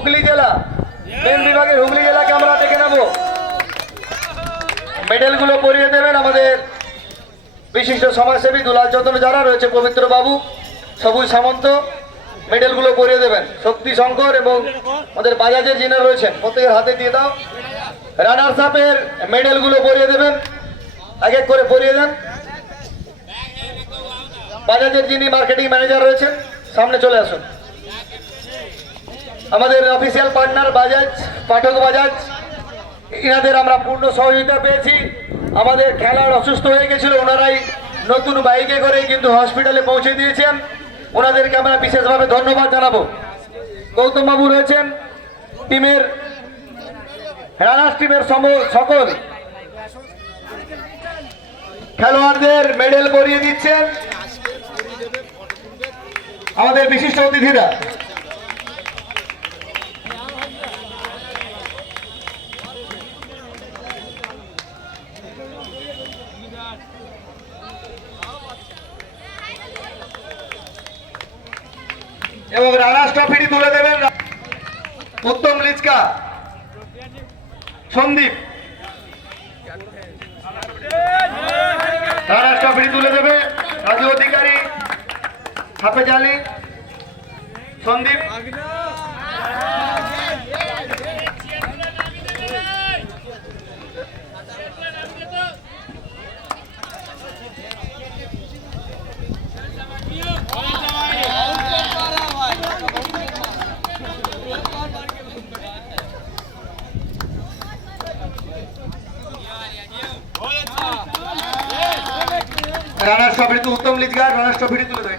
হুগলি জেলা। মেন বিভাগের হুগলি জেলাকে আমরা ডেকে নেব। মেডেলগুলো পরিয়ে দেবেন আমাদের বিশিষ্ট সমাজসেবী দুলাল চন্দ্র যারা রয়েছে পবিত্র বাবু সবুজ সামন্ত। মেডেলগুলো পরিয়ে দেবেন। শক্তি শঙ্কর এবং আমাদের বাজাজের যিনি রয়েছেন, প্রত্যেকের হাতে দিয়ে দাও। রানার্স আপের মেডেলগুলো পরিয়ে দেবেন। এক এক করে পরিয়ে দেন। বাজাজের যিনি মার্কেটিং ম্যানেজার রয়েছেন, সামনে চলে আসুন। আমাদের অফিসিয়াল পার্টনার বাজাজ পাঠক বাজাজ ইনাদের আমরা পূর্ণ সহযোগিতা পেয়েছি। আমাদের খেলার অসুস্থ হয়ে গেছিল, ওনারাই নতুন বাইকে করে কিন্তু হসপিটালে পৌঁছে দিয়েছেন। ওনাদেরকে আমরা বিশেষভাবে ধন্যবাদ জানাব। গৌতম বাবু রয়েছেন, টিমের রানার্স টিমের সকল খেলোয়াড়দের মেডেল পরিয়ে দিচ্ছেন। আমাদের বিশিষ্ট অতিথিরা। এবং রানার্স ট্রফিটি তুলে দেবেন উত্তম লিচকা। সন্দীপ। রানার্স ট্রফিটি তুলে দেবে রাজু অধিকারী, হাফেজ আলী। সন্দীপ। রানার্স ট্রফিটি তো উত্তম লিচকা রানার্স ট্রফিটি তুলে।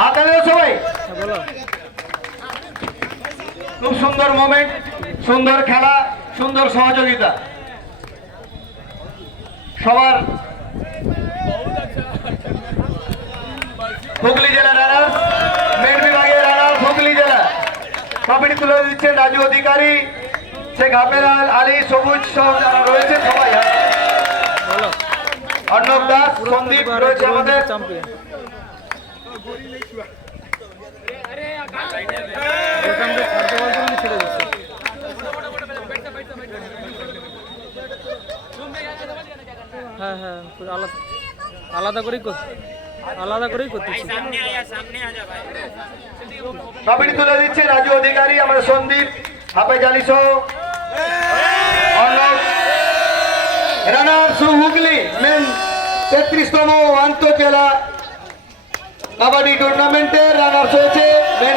হাত সবাই। খুব সুন্দর মোমেন্ট সুন্দর খেলা, সুন্দর সহযোগিতা। সবার হুগলি জেলা রানার্স মেন বিভাগের রানার্স হুগলি জেলা ট্রফিটি তুলে দিচ্ছেন রাজু অধিকারী, শেখ হাফেজ আল- সবুজ সহ যারা রয়েছে সবাই। অর্ণব দাস, সন্দীপ রয়েছে আমাদের। হ্যাঁ হ্যাঁ আলাদা আলাদা করেই কর আলাদা করেই করতেছি। ট্রফিটি তুলে দিচ্ছে রাজু অধিকারী আমার সন্দীপ হাফেজ আলী সহ। রানার্স হুগলি মেন তেত্রিশতম আন্তঃজেলা কাবাডি টুর্নামেন্টে রানার্স হয়েছে মেন